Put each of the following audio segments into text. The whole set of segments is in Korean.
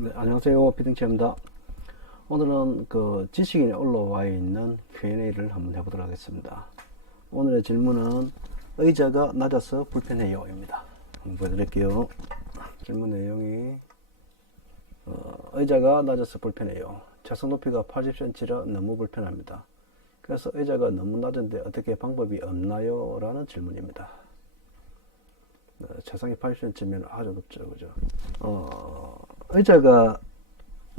네, 안녕하세요. 피딩체입니다. 오늘은 그 지식인에 올라와 있는 Q&A를 한번 해보도록 하겠습니다. 오늘의 질문은 의자가 낮아서 불편해요 입니다. 한번 보여드릴게요. 질문 내용이 의자가 낮아서 불편해요. 책상 높이가 80cm라 너무 불편합니다. 그래서 의자가 너무 낮은데 어떻게 방법이 없나요? 라는 질문입니다. 책상이 80cm면 아주 높죠, 그죠? 의자가,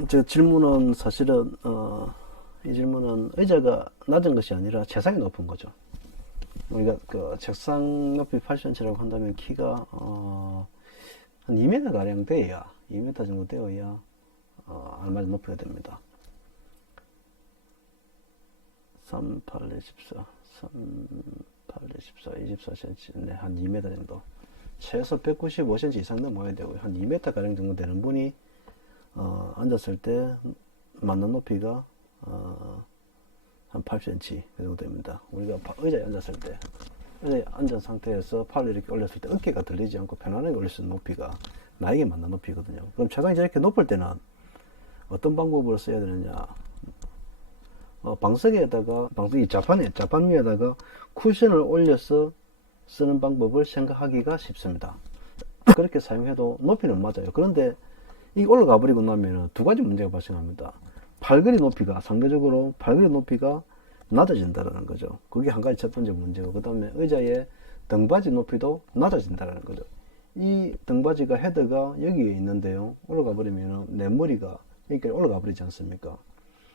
저 질문은 사실은, 이 질문은 의자가 낮은 것이 아니라 책상이 높은 거죠. 우리가 그 책상 높이 80cm라고 한다면 키가, 한 2m 가량 돼야, 2m 정도 되어야, 알맞은 높이가 됩니다. 3, 8, 24, 3, 8, 24, 24cm, 네, 한 2m 정도. 최소 195cm 이상 넘어야 되고요. 한 2m 가량 정도 되는 분이 앉았을 때 맞는 높이가 한 8cm 그 정도 됩니다. 우리가 의자에 앉았을 때 의자에 앉은 상태에서 팔을 이렇게 올렸을 때 어깨가 들리지 않고 편안하게 올릴 수 있는 높이가 나에게 맞는 높이거든요. 그럼 책상이 저렇게 높을 때는 어떤 방법으로 써야 되느냐? 방석에다가 방석이 자판 위에다가 쿠션을 올려서 쓰는 방법을 생각하기가 쉽습니다. 그렇게 사용해도 높이는 맞아요. 그런데 이 올라가 버리고 나면 두 가지 문제가 발생합니다. 팔걸이 높이가 상대적으로 팔걸이 높이가 낮아진다는 거죠. 그게 한 가지 첫 번째 문제고, 그 다음에 의자의 등받이 높이도 낮아진다는 거죠. 이 등받이가 헤드가 여기에 있는데요. 올라가 버리면 내 머리가 여기까지 올라가 버리지 않습니까?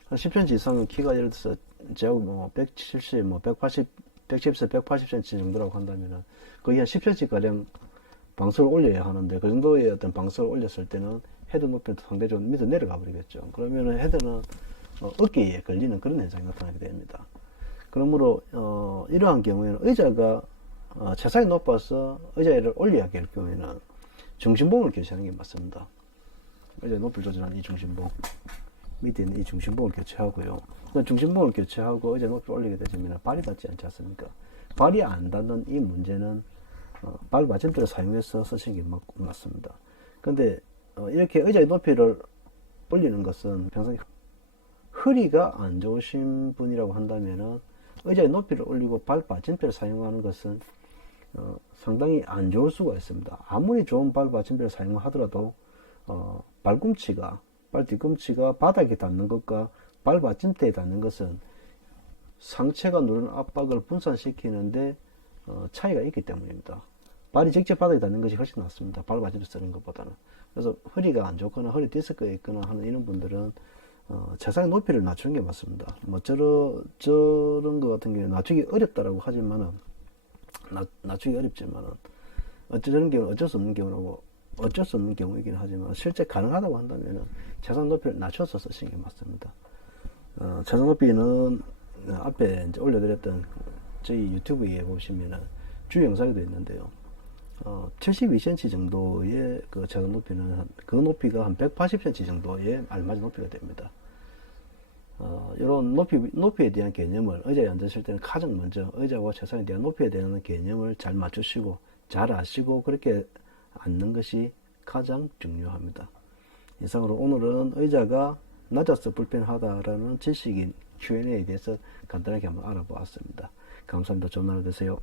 한 10cm 이상은 키가 예를 들어서 제하고 뭐 170, 뭐 180, 110에서 180cm 정도라고 한다면은 거의 한 10cm 가량 방석을 올려야 하는데, 그 정도의 어떤 방석을 올렸을 때는 헤드 높이는 상대적으로 밑으로 내려가 버리겠죠. 그러면은 헤드는 어깨에 걸리는 그런 현상이 나타나게 됩니다. 그러므로 이러한 경우에는 의자가 책상이 높아서 의자를 올려야 할 경우에는 중심봉을 교체하는 게 맞습니다. 의자 높이를 조절하는 이 중심봉, 밑에 있는 이 중심봉을 교체하고요. 중심봉을 교체하고 의자 높이를 올리게 되면 발이 닿지 않지 않습니까? 발이 안 닿는 이 문제는 발 받침대를 사용해서 쓰시는 게 맞습니다. 근데 이렇게 의자의 높이를 올리는 것은 평소에 허리가 안 좋으신 분이라고 한다면은 의자의 높이를 올리고 발 받침대를 사용하는 것은 상당히 안 좋을 수가 있습니다. 아무리 좋은 발 받침대를 사용하더라도 발꿈치가, 발 뒤꿈치가 바닥에 닿는 것과 발 받침대에 닿는 것은 상체가 누르는 압박을 분산시키는데 차이가 있기 때문입니다. 발이 직접 바닥에 닿는 것이 훨씬 낫습니다. 발 받침대 쓰는 것보다는. 그래서 허리가 안 좋거나 허리 디스크가 있거나 하는 이런 분들은 책상의 높이를 낮추는 게 맞습니다. 뭐 저런 거 같은 경우에 낮추기 어렵다라고 하지만은 낮추기 어렵지만은 저런 경우는 어쩔 수 없는 경우이긴 하지만 실제 가능하다고 한다면은 책상 높이를 낮춰서 쓰시는 게 맞습니다. 책상 높이는 앞에 이제 올려드렸던 저희 유튜브에 보시면은 주 영상에도 있는데요. 72cm 정도의 그 책상 높이는 그 높이가 한 180cm 정도의 알맞은 높이가 됩니다. 이런 높이에 대한 개념을 의자에 앉으실 때는 가장 먼저 의자와 책상에 대한 높이에 대한 개념을 잘 맞추시고 잘 아시고 그렇게 앉는 것이 가장 중요합니다. 이상으로 오늘은 의자가 낮아서 불편하다라는 지식인 Q&A에 대해서 간단하게 한번 알아보았습니다. 감사합니다. 좋은 하루 되세요.